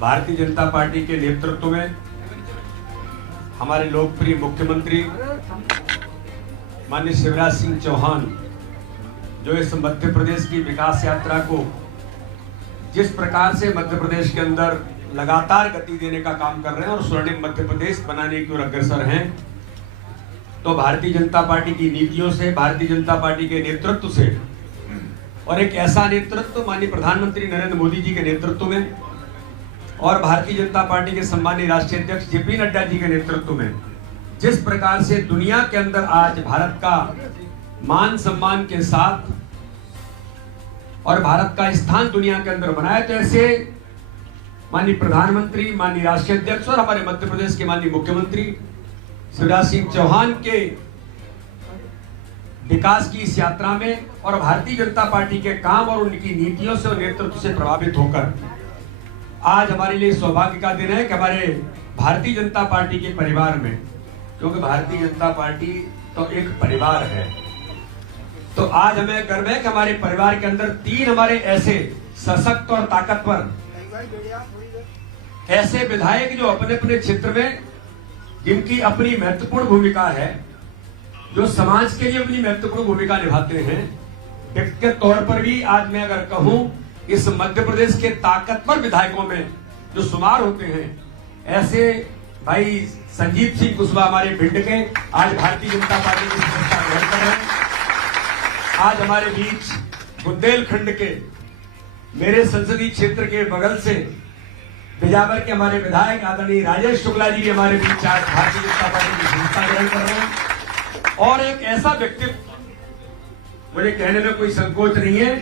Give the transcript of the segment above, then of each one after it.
Bharatiya Janata party के नेतृत्व में हमारे लोकप्रिय मुख्यमंत्री माननीय शिवराज सिंह चौहान जो इस मध्य प्रदेश की विकास यात्रा को जिस प्रकार से मध्य प्रदेश के अंदर लगातार गति देने का काम कर रहे हैं और स्वर्णिम मध्य प्रदेश बनाने की ओर अग्रसर हैं, तो भारतीय जनता पार्टी की नीतियों से, भारतीय जनता पार्टी के नेतृत्व से और एक ऐसा नेतृत्व माननीय प्रधानमंत्री नरेंद्र मोदी जी के नेतृत्व में और भारतीय जनता पार्टी के सम्मानीय राष्ट्रीय अध्यक्ष जेपी नड्डा जी के नेतृत्व में जिस प्रकार से दुनिया के अंदर आज भारत का मान सम्मान के साथ और भारत का स्थान दुनिया के अंदर बनाया, तो ऐसे माननीय प्रधानमंत्री, माननीय राष्ट्रीय अध्यक्ष और हमारे मध्य प्रदेश के माननीय मुख्यमंत्री शिवराज सिंह चौहान के विकास की इस यात्रा में और भारतीय जनता पार्टी के काम और उनकी नीतियों से और नेतृत्व से प्रभावित होकर आज हमारे लिए सौभाग्य का दिन है कि हमारे भारतीय जनता पार्टी के परिवार में, क्योंकि भारतीय जनता पार्टी तो एक परिवार है, तो आज हमें गर्व है कि हमारे परिवार के अंदर 3 हमारे ऐसे सशक्त और ताकतवर ऐसे विधायक जो अपने अपने क्षेत्र में जिनकी अपनी महत्वपूर्ण भूमिका है, जो समाज के लिए अपनी महत्वपूर्ण भूमिका निभाते हैं। व्यक्तिगत तौर पर भी आज मैं अगर कहूं, इस मध्य प्रदेश के ताकतवर विधायकों में जो शुमार होते हैं, ऐसे भाई संजीव सिंह कुशवाहा हमारे भिंड के आज भारतीय जनता पार्टी की सदस्यता ग्रहण कर रहे हैं। आज हमारे बीच बुंदेलखंड के मेरे संसदीय क्षेत्र के बगल से बिजावर के हमारे विधायक आदरणीय राजेश शुक्ला जी भी हमारे बीच आज भारतीय जनता पार्टी की सदस्यता ग्रहण कर रहे हैं। और एक ऐसा व्यक्तित्व, मुझे कहने में कोई संकोच नहीं है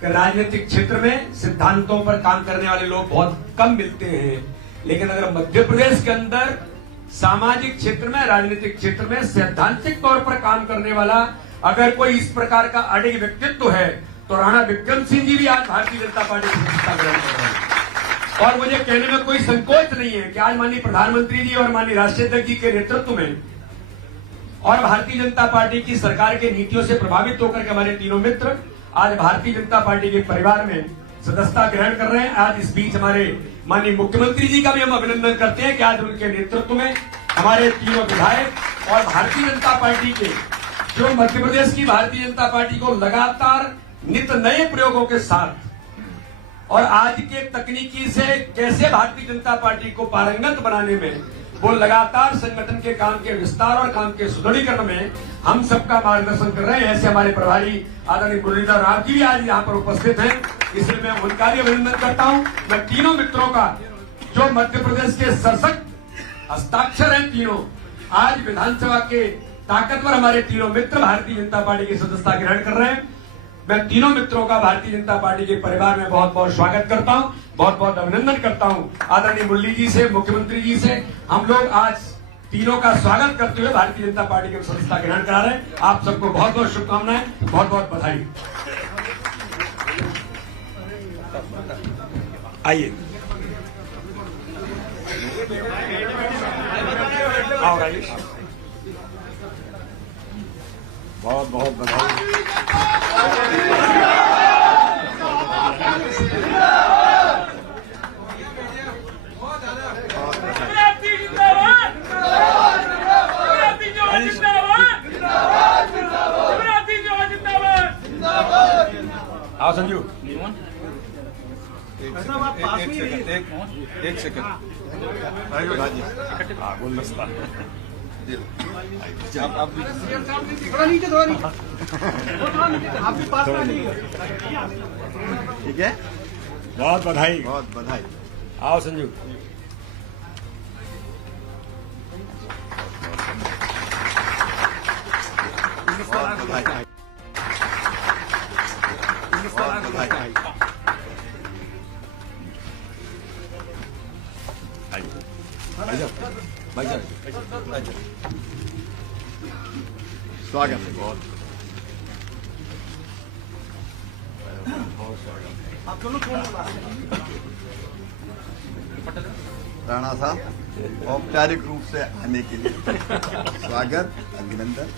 कि राजनीतिक क्षेत्र में सिद्धांतों पर काम करने वाले लोग बहुत कम मिलते हैं, लेकिन अगर मध्य प्रदेश के अंदर सामाजिक क्षेत्र में, राजनीतिक क्षेत्र में सैद्धांतिक तौर पर काम करने वाला अगर कोई इस प्रकार का अडिग व्यक्तित्व है तो राणा विक्रम सिंह जी भी आज भारतीय जनता पार्टी की सदस्यता ग्रहण कर रहे हैं। और मुझे कहने में कोई संकोच नहीं है कि आज माननीय प्रधानमंत्री जी और माननीय राष्ट्रीय अध्यक्ष जी के नेतृत्व में और भारतीय जनता पार्टी की सरकार के नीतियों से प्रभावित होकर के हमारे तीनों मित्र आज भारतीय जनता पार्टी के परिवार में सदस्यता ग्रहण कर रहे हैं। आज इस बीच हमारे माननीय मुख्यमंत्री जी का भी हम अभिनंदन करते हैं कि आज उनके नेतृत्व में हमारे तीनों विधायक और भारतीय जनता पार्टी के जो मध्य प्रदेश की भारतीय जनता पार्टी को लगातार नित नए प्रयोगों के साथ और आज के तकनीकी से कैसे भारतीय जनता पार्टी को पारंगत बनाने में वो लगातार संगठन के काम के विस्तार और काम के सुदृढ़ीकरण में हम सबका मार्गदर्शन कर रहे हैं। ऐसे हमारे प्रभारी आदरणीय मुरलीधर राव जी भी आज यहाँ पर उपस्थित हैं, इसलिए मैं उनका भी अभिनंदन करता हूँ। मैं तीनों मित्रों का जो मध्य प्रदेश के सशक्त हस्ताक्षर हैं, तीनों आज विधानसभा के ताकतवर हमारे तीनों मित्र भारतीय जनता पार्टी की सदस्यता ग्रहण कर रहे हैं। मैं तीनों मित्रों का भारतीय जनता पार्टी के परिवार में बहुत बहुत स्वागत करता हूं, बहुत बहुत अभिनंदन करता हूं। आदरणीय मुरली जी से, मुख्यमंत्री जी से हम लोग आज तीनों का स्वागत करते हुए भारतीय जनता पार्टी की सदस्यता ग्रहण करा रहे हैं। आप सबको बहुत बहुत शुभकामनाएं, बहुत बहुत बधाई। आइए आओ राजेश, बहुत बहुत बधाई। आओ संजू, एक सेकंड गुलदस्ता आप थोड़ा नीचे, आप भी पास में नहीं, ठीक है। बहुत बधाई, बहुत बधाई। आओ संजू, बहुत बधाई। स्वागत है, बहुत आप दोनों राणा साहब औपचारिक रूप से आने के लिए स्वागत, अभिनंदन।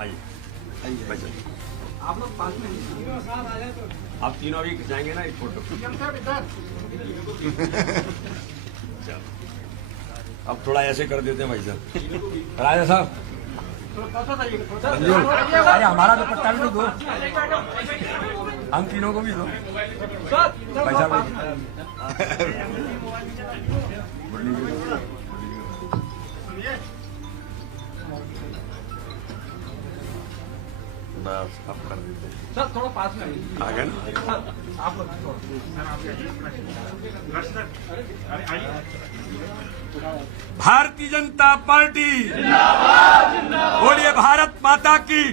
आइए आइए। आप लोग पास में आप तीनों अभी जाएंगे ना एक फोटो। अब थोड़ा ऐसे कर देते हैं भाई साहब। राजा साहब अरे हमारा दुपट्टा भी तो दो, हम तीनों को भी दो भाई साहब। बस अब कर देते हैं सर, थोड़ा पास में आ गए। आप लोग भारतीय जनता पार्टी बोलिए भारत माता की।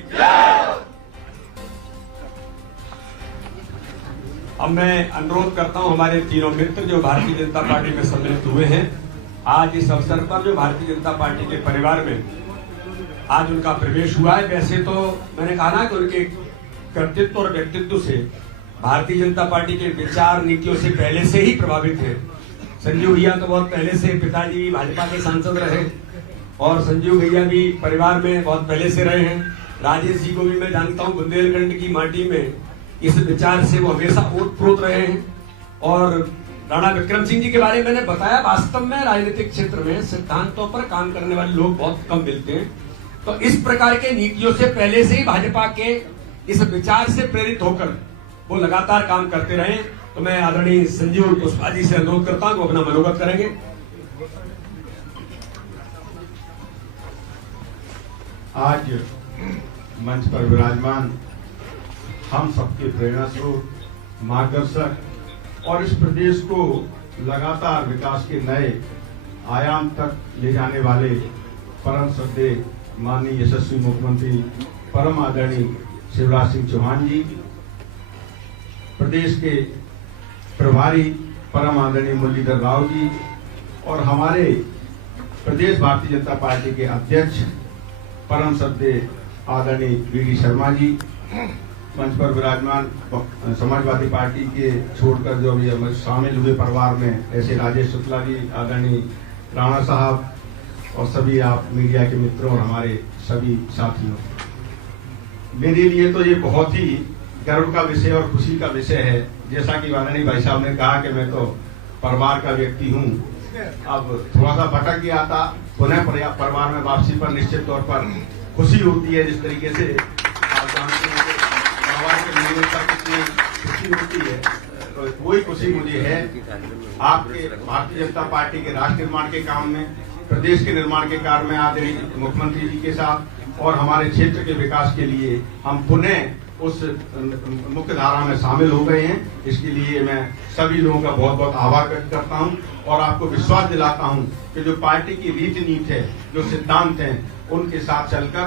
अब मैं अनुरोध करता हूं हमारे तीनों मित्र जो भारतीय जनता पार्टी में सम्मिलित हुए हैं, आज इस अवसर पर जो भारतीय जनता पार्टी के परिवार में आज उनका प्रवेश हुआ है। वैसे तो मैंने कहा ना कि उनके कर्तृत्व और व्यक्तित्व से भारतीय जनता पार्टी के विचार नीतियों से पहले से ही प्रभावित है। संजीव भैया तो बहुत पहले से, पिताजी भी भाजपा के सांसद रहे और संजीव भैया भी परिवार में बहुत पहले से रहे हैं। राजेश जी को भी मैं जानता हूं, बुंदेलखंड की माटी में इस विचार से वो हमेशा ओतप्रोत रहे हैं। और राणा विक्रम सिंह जी के बारे में मैंने बताया, वास्तव में राजनीतिक क्षेत्र में सिद्धांतों पर काम करने वाले लोग बहुत कम मिलते हैं। तो इस प्रकार के नीतियों से पहले से ही भाजपा के इस विचार से प्रेरित होकर वो लगातार काम करते रहे। तो मैं आदरणीय संजीव कुशवाहा जी से अनुरोध करता हूं वो अपना मनोगत करेंगे। आज मंच पर विराजमान हम सबके प्रेरणा स्रोत, मार्गदर्शक और इस प्रदेश को लगातार विकास के नए आयाम तक ले जाने वाले परम श्रद्धेय माननीय यशस्वी मुख्यमंत्री परम आदरणीय शिवराज सिंह चौहान जी, प्रदेश के प्रभारी परम आदरणीय मुरलीधर राव जी और हमारे प्रदेश भारतीय जनता पार्टी के अध्यक्ष परम श्रद्धेय आदरणीय वी.डी. शर्मा जी, मंच पर विराजमान समाजवादी पार्टी के छोड़कर जो भी शामिल हुए परिवार में ऐसे राजेश शुक्ला जी, आदरणीय राणा साहब और सभी आप मीडिया के मित्रों और हमारे सभी साथियों, मेरे लिए तो ये बहुत ही गर्व का विषय और खुशी का विषय है। जैसा कि माननीय भाई साहब ने कहा कि मैं तो परिवार का व्यक्ति हूँ, अब थोड़ा सा भटक गया था, पुनः परिवार में वापसी पर निश्चित तौर पर खुशी होती है। जिस तरीके से आप जानते हैं परिवार के मिलने पर कितनी खुशी होती है, तो वही खुशी मुझे है आपके भारतीय जनता पार्टी के राष्ट्र निर्माण के काम में, प्रदेश के निर्माण के कार्य में आदरणीय मुख्यमंत्री जी के साथ और हमारे क्षेत्र के विकास के लिए हम पुनः उस मुख्य धारा में शामिल हो गए हैं। इसके लिए मैं सभी लोगों का बहुत बहुत आभार व्यक्त करता हूं और आपको विश्वास दिलाता हूं कि जो पार्टी की रीति नीति है, जो सिद्धांत हैं, उनके साथ चलकर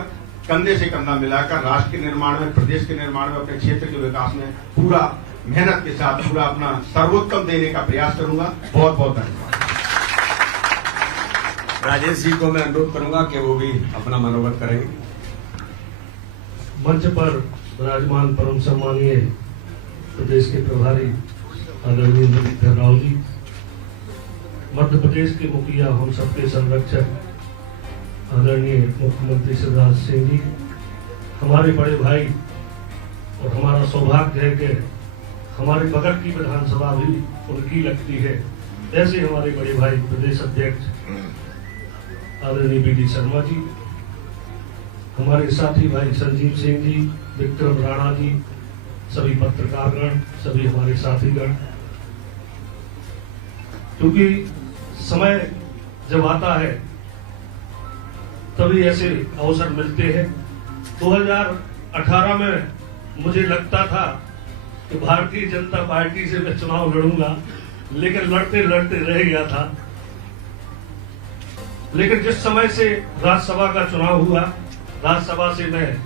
कंधे से कंधा मिलाकर राष्ट्र के निर्माण में, प्रदेश के निर्माण में, अपने क्षेत्र के विकास में पूरा मेहनत के साथ पूरा अपना सर्वोत्तम देने का प्रयास करूंगा। बहुत बहुत धन्यवाद। राजेश जी को मैं अनुरोध करूंगा कि वो भी अपना मनोगत करेंगे। मंच पर विराजमान परम सम्मानीय प्रदेश के प्रभारी आदरणीय मुरलीधर राव जी, मध्य प्रदेश के मुखिया, हम सबके संरक्षक आदरणीय मुख्यमंत्री शिवराज सिंह जी, हमारे बड़े भाई, और हमारा सौभाग्य है कि हमारे बगल की विधानसभा भी उनकी लगती है। ऐसे हमारे बड़े भाई प्रदेश अध्यक्ष आदरणीय वी.डी. शर्मा जी, हमारे साथी भाई संजीव सिंह जी, विक्रम राणा जी, सभी पत्रकारगण, सभी हमारे साथीगण, क्योंकि समय जब आता है तभी ऐसे अवसर मिलते हैं। 2018 में मुझे लगता था कि भारतीय जनता पार्टी से मैं चुनाव लड़ूंगा, लेकिन लड़ते लड़ते रह गया था। लेकिन जिस समय से राज्यसभा का चुनाव हुआ, राज्यसभा से मैं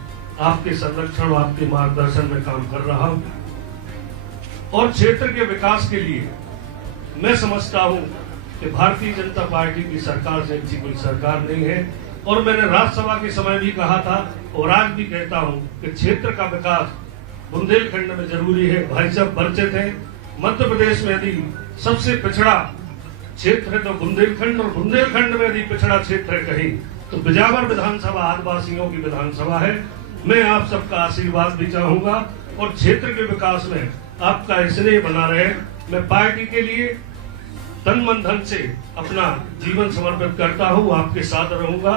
आपके संरक्षण और आपके मार्गदर्शन में काम कर रहा हूं और क्षेत्र के विकास के लिए मैं समझता हूं कि भारतीय जनता पार्टी की सरकार से अच्छी कोई सरकार नहीं है। और मैंने राज्यसभा के समय भी कहा था और आज भी कहता हूं कि क्षेत्र का विकास बुंदेलखंड में जरूरी है। भाई साहब परिचित है, मध्य प्रदेश में यदि सबसे पिछड़ा क्षेत्र है तो बुंदेलखंड, और बुंदेलखंड में यदि पिछड़ा क्षेत्र है कहीं तो बिजावर विधानसभा आदिवासियों की विधानसभा है। मैं आप सबका आशीर्वाद भी चाहूंगा और क्षेत्र के विकास में आपका स्नेह बना रहे। मैं पार्टी के लिए तन मन धन से अपना जीवन समर्पित करता हूं, आपके साथ रहूंगा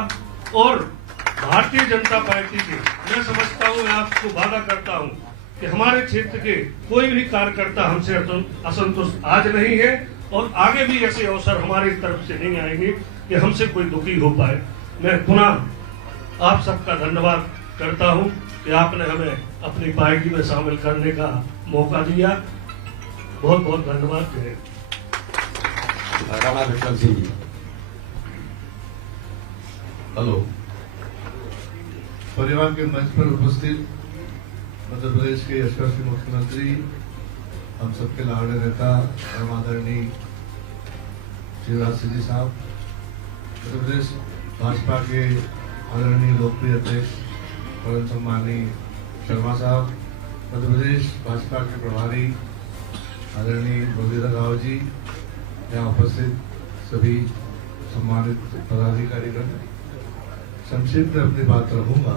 और भारतीय जनता पार्टी के मैं समझता हूं, मैं आपको वादा करता हूं कि हमारे क्षेत्र के कोई भी कार्यकर्ता हमसे असंतुष्ट आज नहीं है और आगे भी ऐसे अवसर हमारी तरफ से नहीं आएंगे कि हमसे कोई दुखी हो पाए। मैं पुनः आप सबका धन्यवाद करता हूं कि आपने हमें अपनी पार्टी में शामिल करने का मौका दिया। बहुत बहुत धन्यवाद। जय हिंद। राणा विक्रम सिंह जी। हेलो। परिवार के मंच पर उपस्थित मध्य प्रदेश के यशस्वी मुख्यमंत्री, हम सबके लाडले नेता परम आदरणीय शिवराज सिंह जी साहब, मध्य प्रदेश भाजपा के आदरणीय लोकप्रिय अध्यक्ष परम सम्मानीय शर्मा साहब, मध्य प्रदेश भाजपा के प्रभारी आदरणीय मुरलीधर राव जी, यहाँ उपस्थित सभी सम्मानित पदाधिकारीगण, संक्षिप्त में अपनी बात रखूंगा।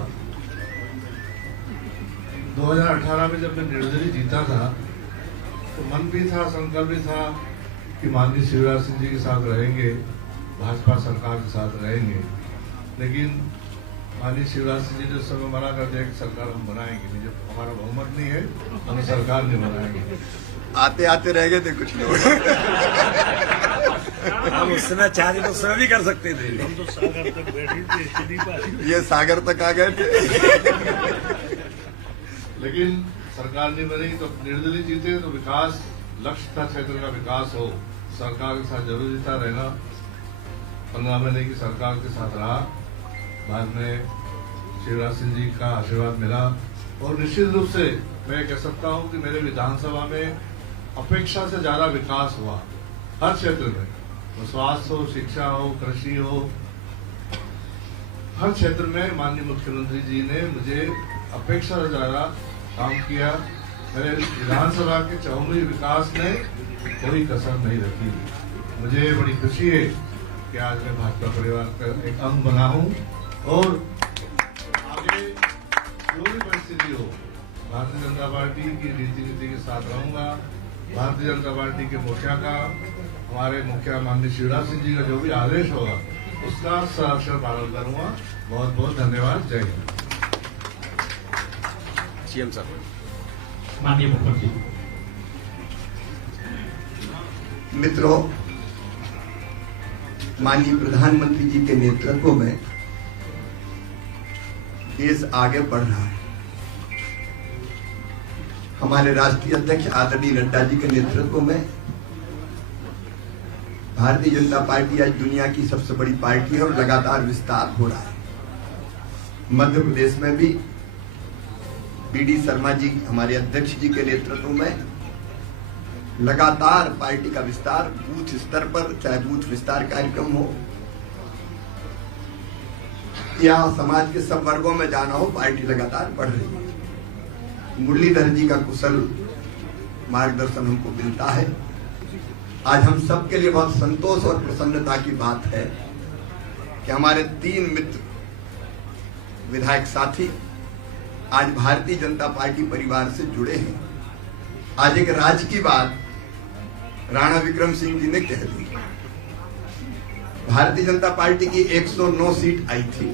2018 में जब मैं निर्दलीय जीता था तो मन भी था, संकल्प भी था कि माननीय शिवराज सिंह जी के साथ रहेंगे, भाजपा सरकार के साथ रहेंगे। लेकिन माननीय शिवराज सिंह जी ने उस समय मना कर दिया कि सरकार हम बनाएंगे नहीं, जब हमारा बहुमत नहीं है हम सरकार नहीं बनाएंगे। आते आते रह गए थे कुछ लोग। हम उस समय चाहे तो उस समय भी कर सकते थे। हम तो सागर तक बैठे थे, ये सागर तक आ गए थे। लेकिन सरकार नहीं बनी तो निर्दलीय जीते तो विकास लक्ष्य था, क्षेत्र का विकास हो, सरकार के साथ जरूरी था रहना। 15 महीने की सरकार के साथ रहा, बाद में शिवराज सिंह जी का आशीर्वाद मिला और निश्चित रूप से मैं कह सकता हूं कि मेरे विधानसभा में अपेक्षा से ज्यादा विकास हुआ हर क्षेत्र में, तो स्वास्थ्य हो, शिक्षा हो, कृषि हो, हर क्षेत्र में माननीय मुख्यमंत्री जी ने मुझे अपेक्षा से ज्यादा काम किया। मेरे विधानसभा के चहुमुखी विकास ने कोई कसर नहीं रखी। मुझे बड़ी खुशी है कि आज मैं भाजपा परिवार का एक अंग बना हूं और आगे जो भी परिस्थिति हो भारतीय जनता पार्टी की नीति के साथ रहूंगा। भारतीय जनता पार्टी के मुखिया का, हमारे मुखिया माननीय शिवराज सिंह जी का जो भी आदेश होगा उसका सअक्षर पालन करूंगा। बहुत बहुत धन्यवाद। जय हिंद। सीएम साहब। माननीय मुख्यमंत्री। मित्रों, माननीय प्रधानमंत्री जी के नेतृत्व में देश आगे बढ़ रहा है। हमारे राष्ट्रीय अध्यक्ष आदरणीय नड्डा जी के नेतृत्व में भारतीय जनता पार्टी आज दुनिया की सबसे बड़ी पार्टी है और लगातार विस्तार हो रहा है। मध्य प्रदेश में भी बीडी शर्मा जी हमारे अध्यक्ष जी के नेतृत्व में लगातार पार्टी का विस्तार बूथ स्तर पर, चाहे बूथ विस्तार कार्यक्रम हो या समाज के सब वर्गों में जाना हो, पार्टी लगातार बढ़ रही है। मुरलीधर जी का कुशल मार्गदर्शन हमको मिलता है। आज हम सबके लिए बहुत संतोष और प्रसन्नता की बात है कि हमारे 3 मित्र विधायक साथी आज भारतीय जनता पार्टी परिवार से जुड़े हैं। आज एक राज की बात राणा विक्रम सिंह जी ने कह दी। भारतीय जनता पार्टी की 109 सीट आई थी,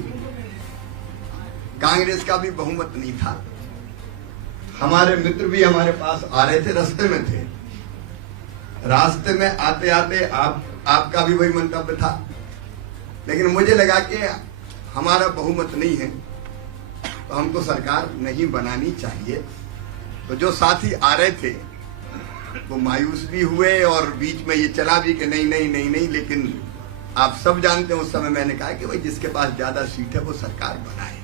कांग्रेस का भी बहुमत नहीं था। हमारे मित्र भी हमारे पास आ रहे थे, रास्ते में थे। रास्ते में आते आते आपका भी वही मंतव्य था, लेकिन मुझे लगा कि हमारा बहुमत नहीं है तो हमको सरकार नहीं बनानी चाहिए। तो जो साथी आ रहे थे वो मायूस भी हुए और बीच में ये चला भी कि नहीं नहीं नहीं नहीं, लेकिन आप सब जानते हैं उस समय मैंने कहा कि भाई जिसके पास ज्यादा सीट है वो सरकार बनाए।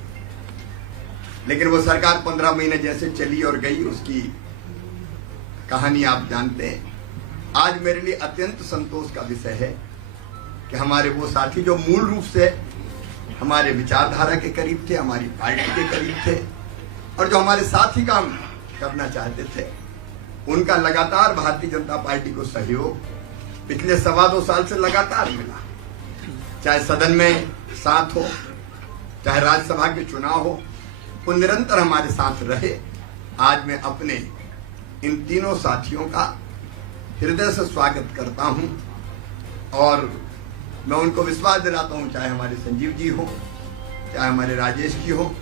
लेकिन वो सरकार 15 महीने जैसे चली और गई, उसकी कहानी आप जानते हैं। आज मेरे लिए अत्यंत संतोष का विषय है कि हमारे वो साथी जो मूल रूप से हमारे विचारधारा के करीब थे, हमारी पार्टी के करीब थे और जो हमारे साथ ही काम करना चाहते थे, उनका लगातार भारतीय जनता पार्टी को सहयोग पिछले 2.25 साल से लगातार मिला। चाहे सदन में साथ हो, चाहे राज्यसभा के चुनाव हो, वो निरंतर हमारे साथ रहे। आज मैं अपने इन तीनों साथियों का हृदय से स्वागत करता हूं और मैं उनको विश्वास दिलाता हूं, चाहे हमारे संजीव जी हो, चाहे हमारे राजेश जी हो,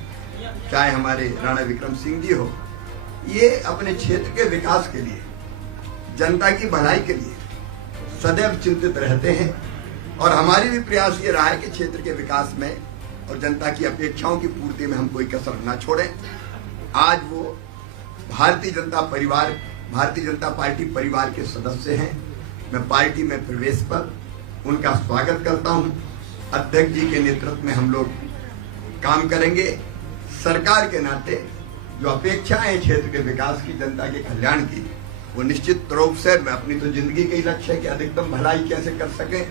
चाहे हमारे राणा विक्रम सिंह जी हो, ये अपने क्षेत्र के विकास के लिए, जनता की भलाई के लिए सदैव चिंतित रहते हैं और हमारी भी प्रयास ये रहा है कि क्षेत्र के विकास में और जनता की अपेक्षाओं की पूर्ति में हम कोई कसर न छोड़ें। आज वो भारतीय जनता पार्टी परिवार के सदस्य हैं। मैं पार्टी में प्रवेश पर उनका स्वागत करता हूं। अध्यक्ष जी के नेतृत्व में हम लोग काम करेंगे। सरकार के नाते जो अपेक्षाएं हैं क्षेत्र के विकास की, जनता के कल्याण की, वो निश्चित रूप से मैं अपनी तो जिंदगी का ही लक्ष्य है कि अधिकतम भलाई कैसे कर सकें,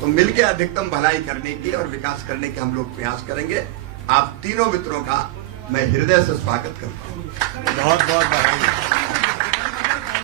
तो मिलकर अधिकतम भलाई करने की और विकास करने के हम लोग प्रयास करेंगे। आप तीनों मित्रों का मैं हृदय से स्वागत करता हूँ। बहुत बहुत बधाई।